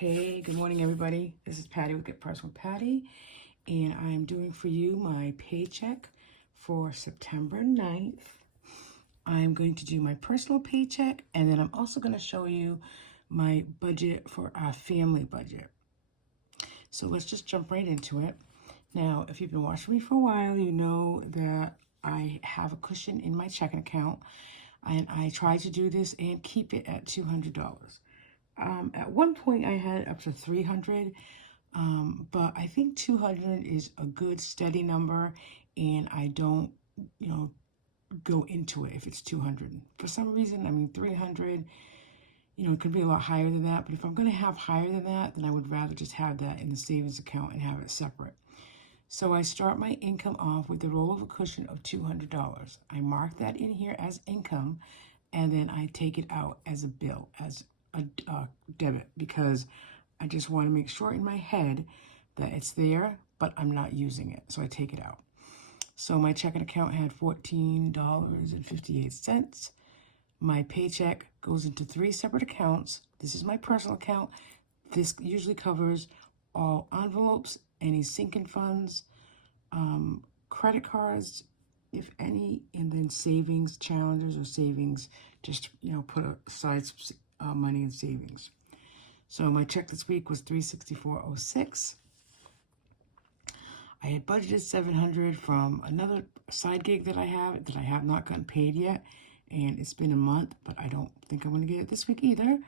Hey, good morning, everybody. This is Patty with Get Personal Patty, and I'm doing for you my paycheck for September 9th. I'm going to do my personal paycheck, and then I'm also going to show you my budget for our family budget. So let's just jump right into it. Now, if you've been watching me for a while, you know that I have a cushion in my checking account, and I try to do this and keep it at $200. At one point I had up to 300, but I think 200 is a good steady number, and I don't, go into it if it's 200. For some reason, 300, it could be a lot higher than that, but if I'm going to have higher than that, then I would rather just have that in the savings account and have it separate. So I start my income off with the rollover cushion of $200. I mark that in here as income, and then I take it out as a bill, as a debit, because I just want to make sure in my head that it's there, but I'm not using it. So I take it out. So my checking account had $14.58. My paycheck goes into 3 separate accounts. This is my personal account. This usually covers all envelopes, any sinking funds, credit cards, if any, and then savings, challengers or savings, just, put aside money in savings. So my check this week was $364.06. I had budgeted $700 from another side gig that I have not gotten paid yet, and it's been a month, but I don't think I'm going to get it this week either.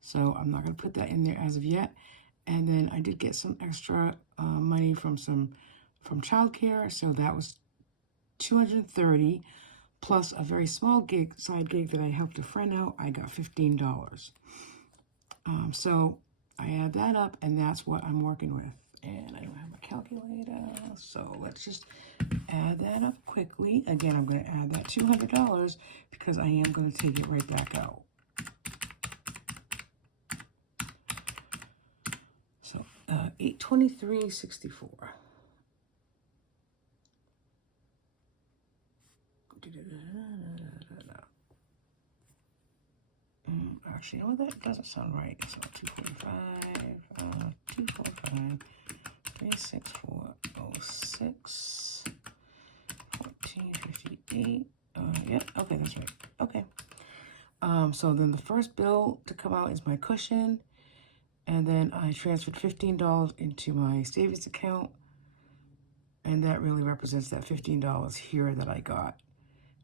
So I'm not going to put that in there as of yet. And then I did get some extra money from childcare, so that was $230 plus a very small side gig that I helped a friend out. I got $15. So I add that up, and that's what I'm working with. And I don't have my calculator, so let's just add that up quickly. Again, I'm going to add that $200 because I am going to take it right back out. So $823.64. Actually, that doesn't sound right. So 245, 364.06, 1458. Yep, okay, that's right. Okay. So then the first bill to come out is my cushion, and then I transferred $15 into my savings account, and that really represents that $15 here that I got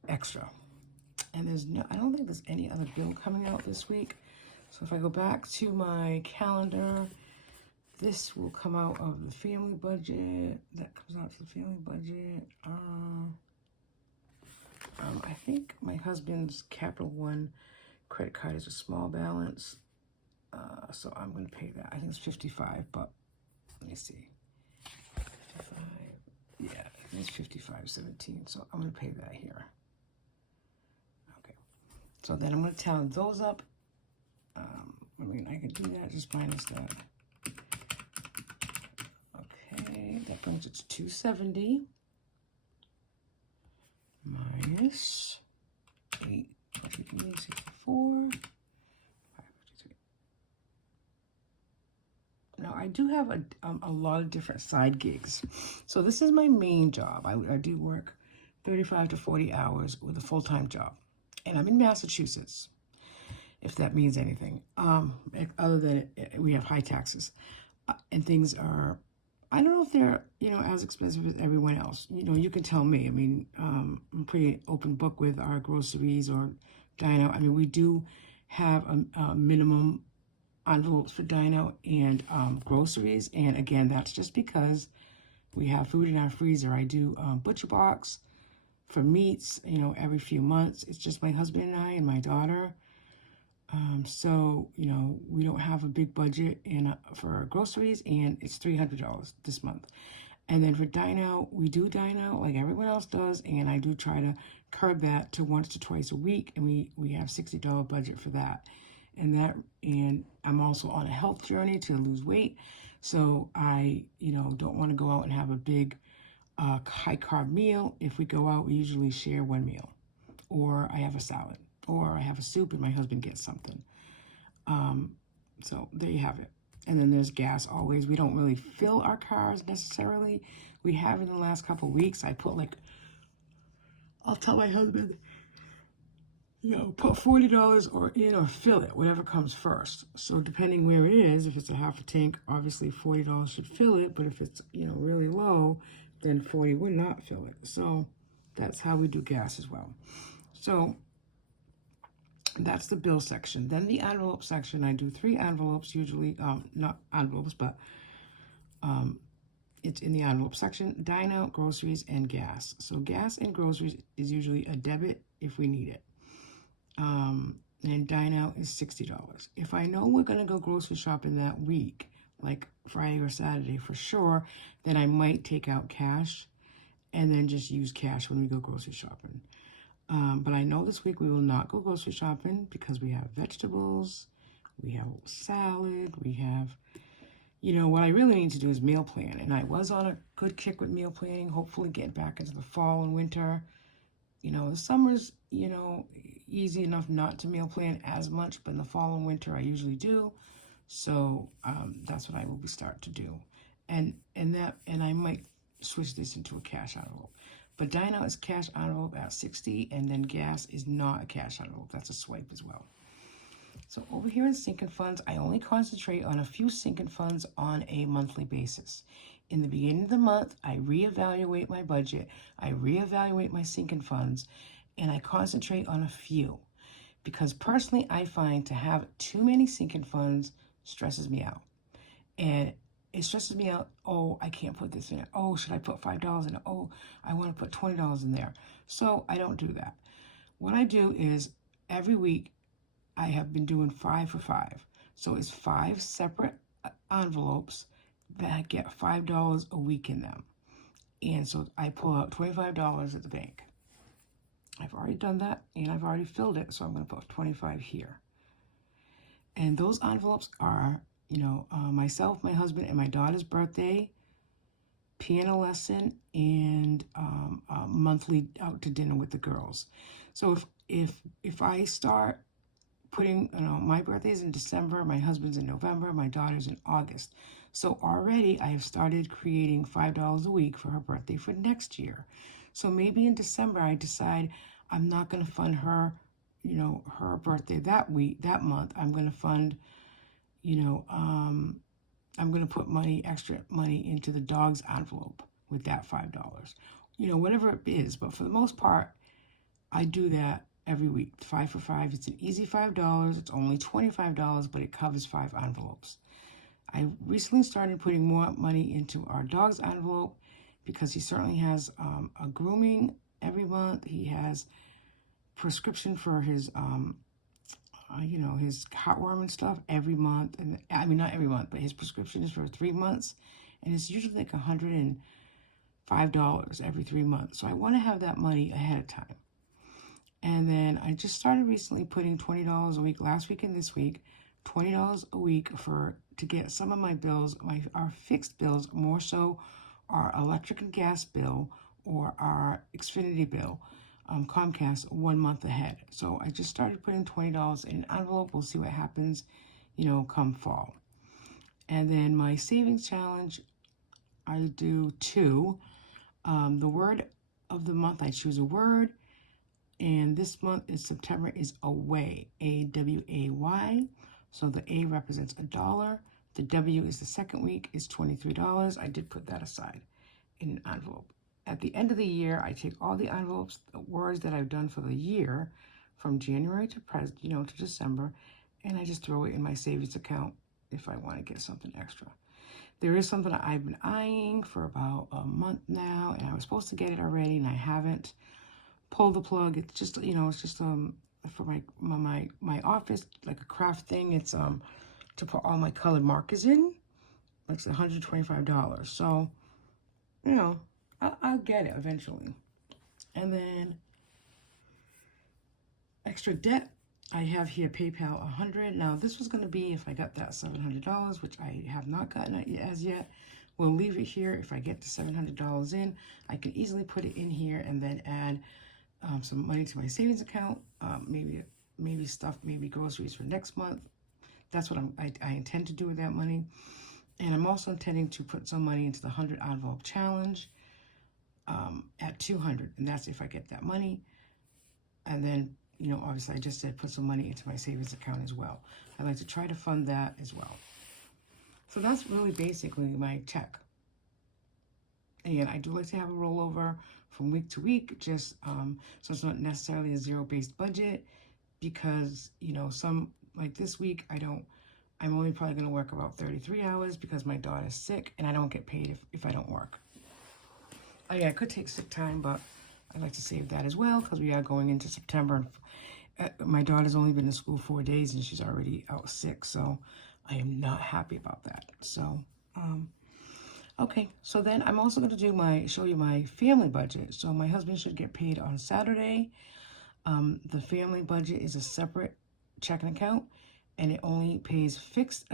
extra. And I don't think there's any other bill coming out this week. So if I go back to my calendar, this will come out of the family budget. That comes out to the family budget. I think my husband's Capital One credit card is a small balance. So I'm going to pay that. I think it's $55, but let me see. 55. Yeah, I think it's $55.17. So I'm going to pay that here. So then I'm going to tally those up. I can do that, just minus that. Okay, that brings it to 270 minus 824. Now I do have a lot of different side gigs. So this is my main job. I do work 35 to 40 hours with a full-time job. And I'm in Massachusetts, if that means anything, other than we have high taxes. And things are, I don't know if they're, as expensive as everyone else. You can tell me. I'm a pretty open book with our groceries or dine out. We do have a minimum envelopes for dine out and groceries. And again, that's just because we have food in our freezer. I do butcher box for meats, every few months. It's just my husband and I and my daughter. So, we don't have a big budget for groceries, and it's $300 this month. And then for dine out, we do dine out like everyone else does, and I do try to curb that to once to twice a week, and we have $60 budget for that. And I'm also on a health journey to lose weight, so I, don't want to go out and have a big high carb meal. If we go out, we usually share one meal, or I have a salad, or I have a soup and my husband gets something. So there you have it. And then there's gas always. We don't really fill our cars necessarily. We have in the last couple of weeks. I put like, I'll tell my husband, put $40 or in or fill it, whatever comes first. So depending where it is, if it's a half a tank, obviously $40 should fill it. But if it's, really low, then 40 would not fill it. So that's how we do gas as well. So that's the bill section. Then the envelope section, I do 3 envelopes usually, not envelopes, but it's in the envelope section: dine out, groceries, and gas. So gas and groceries is usually a debit if we need it. And dine out is $60. If I know we're going to go grocery shopping that week, like Friday or Saturday for sure, then I might take out cash and then just use cash when we go grocery shopping. But I know this week we will not go grocery shopping because we have vegetables, we have salad, we have, what I really need to do is meal plan. And I was on a good kick with meal planning, hopefully getting back into the fall and winter. The summer's, easy enough not to meal plan as much, but in the fall and winter I usually do. So that's what I will start to do. And I might switch this into a cash envelope. But dine out is cash envelope at $60, and then gas is not a cash envelope. That's a swipe as well. So over here in sinking funds, I only concentrate on a few sinking funds on a monthly basis. In the beginning of the month, I reevaluate my budget, I reevaluate my sinking funds, and I concentrate on a few. Because personally, I find to have too many sinking funds stresses me out. And it stresses me out. Oh, I can't put this in it. Oh, should I put $5 in it? Oh, I want to put $20 in there. So I don't do that. What I do is every week I have been doing 5 for 5. So it's 5 separate envelopes that get $5 a week in them. And so I pull out $25 at the bank. I've already done that and I've already filled it. So I'm going to put 25 here. And those envelopes are myself, my husband, and my daughter's birthday, piano lesson, and monthly out to dinner with the girls. So if I start putting, my birthday's in December, my husband's in November, my daughter's in August. So already I have started creating $5 a week for her birthday for next year. So maybe in December I decide I'm not going to fund her, her birthday that month. I'm going to fund, I'm going to put extra money into the dog's envelope with that $5. Whatever it is. But for the most part, I do that every week. 5 for 5. It's an easy $5. It's only $25, but it covers 5 envelopes. I recently started putting more money into our dog's envelope because he certainly has a grooming every month. He has prescription for his his heartworm and stuff every month. And I mean, not every month, but his prescription is for 3 months. And it's usually like $105 every 3 months. So I want to have that money ahead of time. And then I just started recently putting $20 a week, last week and this week, $20 a week to get some of my bills, our fixed bills, more so our electric and gas bill or our Xfinity bill, Comcast, 1 month ahead. So I just started putting $20 in an envelope. We'll see what happens, come fall. And then my savings challenge, I do 2. The word of the month, I choose a word. And this month in September is away, A-W-A-Y. So the A represents $1. The W is the second week, is $23. I did put that aside in an envelope. At the end of the year, I take all the envelopes, the words that I've done for the year, from January to to December, and I just throw it in my savings account if I want to get something extra. There is something that I've been eyeing for about a month now, and I was supposed to get it already, and I haven't. Pull the plug. It's just for my office, like a craft thing. It's to put all my colored markers in. It's $125. So I'll get it eventually. And then extra debt, I have here PayPal $100. Now this was going to be if I got that $700, which I have not gotten it as yet. We'll leave it here. If I get the $700 in, I can easily put it in here and then add some money to my savings account, maybe groceries for next month. That's what I intend to do with that money. And I'm also intending to put some money into the 100 envelope challenge at 200. And that's if I get that money. And then, obviously I just said put some money into my savings account as well. I'd like to try to fund that as well. So that's really basically my check. And I do like to have a rollover from week to week, just so it's not necessarily a zero-based budget, because, some, like this week, I'm only probably going to work about 33 hours because my daughter's sick, and I don't get paid if I don't work. Oh yeah, I could take sick time, but I'd like to save that as well because we are going into September. My daughter's only been in school 4 days, and she's already out sick, so I am not happy about that. So, okay, so then I'm also going to show you my family budget. So my husband should get paid on Saturday. The family budget is a separate checking account, and it only pays fixed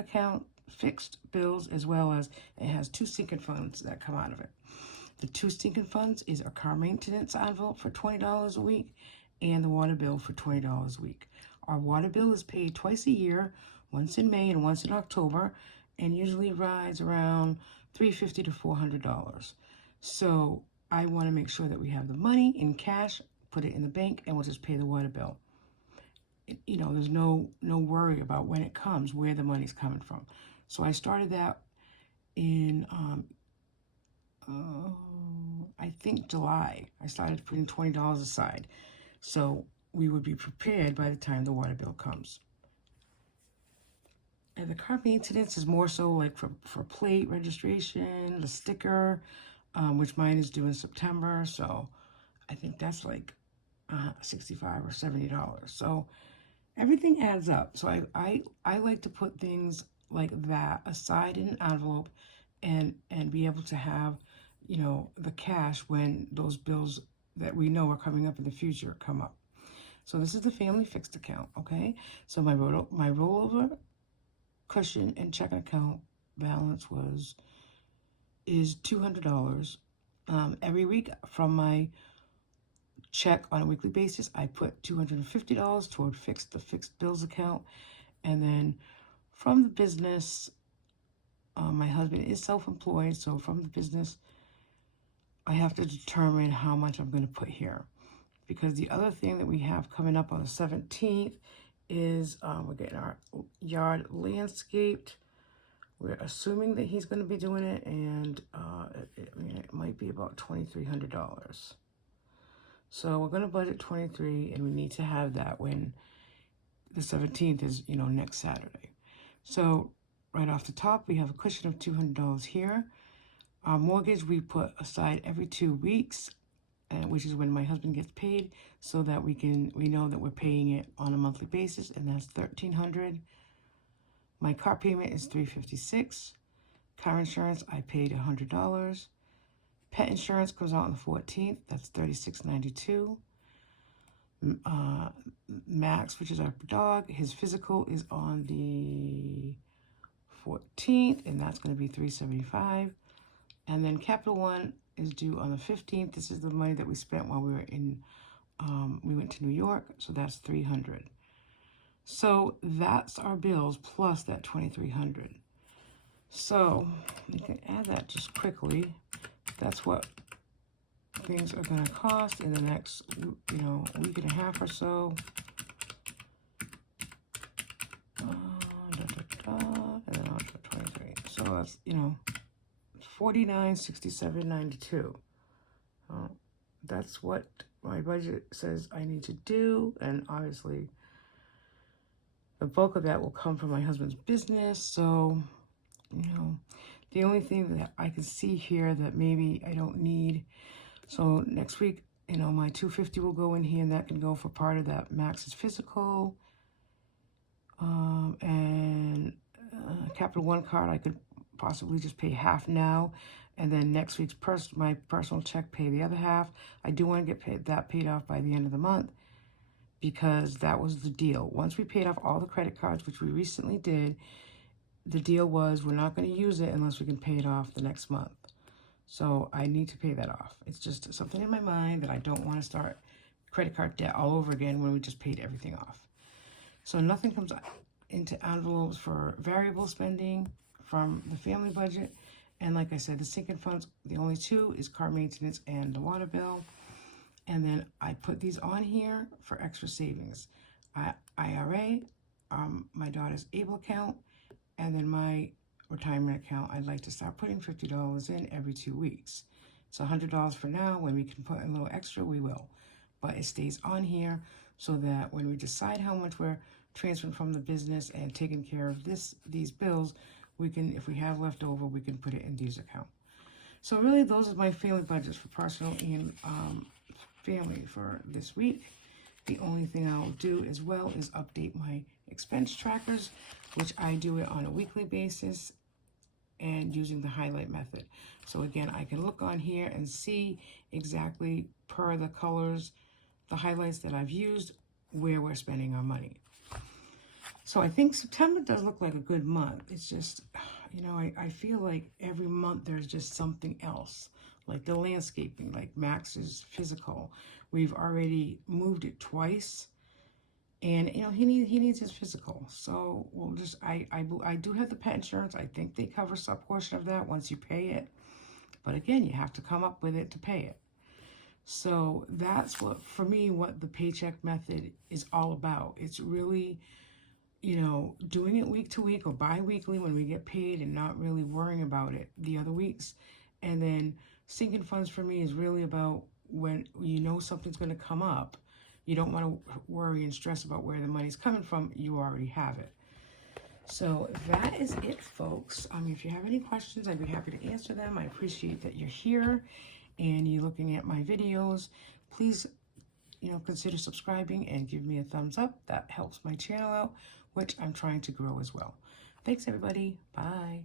bills, as well as it has 2 sinking funds that come out of it. The 2 sinking funds is a car maintenance envelope for $20 a week and the water bill for $20 a week. Our water bill is paid twice a year, once in May and once in October, and usually rides around $350 to $400. So I want to make sure that we have the money in cash, put it in the bank, and we'll just pay the water bill. There's no worry about when it comes, where the money's coming from. So I started that in, I think July. I started putting $20 aside. So we would be prepared by the time the water bill comes. And the car maintenance is more so like for plate registration, the sticker, which mine is due in September. So I think that's like $65 or $70. So everything adds up. So I like to put things like that aside in an envelope and be able to have, the cash when those bills that we know are coming up in the future come up. So this is the family fixed account, okay? So my rollover cushion and checking account balance is $200. Every week from my check on a weekly basis, I put $250 toward the fixed bills account. And then from the business, my husband is self-employed, so from the business, I have to determine how much I'm going to put here. Because the other thing that we have coming up on the 17th is we're getting our yard landscaped. We're assuming that he's going to be doing it, and it might be about $2,300. So we're going to budget $23,000, and we need to have that when the 17th is, next Saturday. So right off the top, we have a cushion of $200 here. Our mortgage we put aside every 2 weeks, which is when my husband gets paid, so that we know that we're paying it on a monthly basis, and that's $1,300. My car payment is $356. Car insurance, I paid $100. Pet insurance comes out on the 14th. That's $36.92. Max, which is our dog, his physical is on the 14th, and that's going to be $375. And then Capital One is due on the 15th. This is the money that we spent while we were we went to New York, so that's $300. So that's our bills plus that $2,300. So you can add that just quickly. That's what things are going to cost in the next, week and a half or so. And then on to 23. So that's, $49.67.92. That's what my budget says I need to do, and obviously the bulk of that will come from my husband's business. So, the only thing that I can see here that maybe I don't need, so next week, my $250 will go in here, and that can go for part of that Max's physical, and Capital One card, I could possibly just pay half now, and then next week's my personal check, pay the other half. I do want to get paid off by the end of the month, because that was the deal. Once we paid off all the credit cards, which we recently did, the deal was we're not going to use it unless we can pay it off the next month. So I need to pay that off. It's just something in my mind that I don't want to start credit card debt all over again when we just paid everything off. So nothing comes into envelopes for variable spending from the family budget. And like I said, the sinking funds, the only two is car maintenance and the water bill. And then I put these on here for extra savings. IRA, my daughter's ABLE account, and then my retirement account. I'd like to start putting $50 in every 2 weeks. So $100 for now. When we can put in a little extra, we will. But it stays on here so that when we decide how much we're transferring from the business and taking care of these bills, we can, if we have left over, we can put it in these accounts. So really, those are my family budgets for personal and family for this week. The only thing I'll do as well is update my expense trackers, which I do it on a weekly basis and using the highlight method. So again, I can look on here and see exactly per the colors, the highlights that I've used, where we're spending our money. So I think September does look like a good month. It's just, you know, I feel like every month there's just something else. Like the landscaping, like Max's physical. We've already moved it twice. And, you know, he needs his physical. So we'll just, I do have the pet insurance. I think they cover some portion of that once you pay it. But again, you have to come up with it to pay it. So that's what, for me, what the paycheck method is all about. It's really, you know, doing it week to week or bi-weekly when we get paid and not really worrying about it the other weeks. And then sinking funds for me is really about when you know something's going to come up. You don't want to worry and stress about where the money's coming from. You already have it. So that is it, folks. If you have any questions, I'd be happy to answer them. I appreciate that you're here and you're looking at my videos. Please, you know, consider subscribing and give me a thumbs up. That helps my channel out, which I'm trying to grow as well. Thanks, everybody. Bye.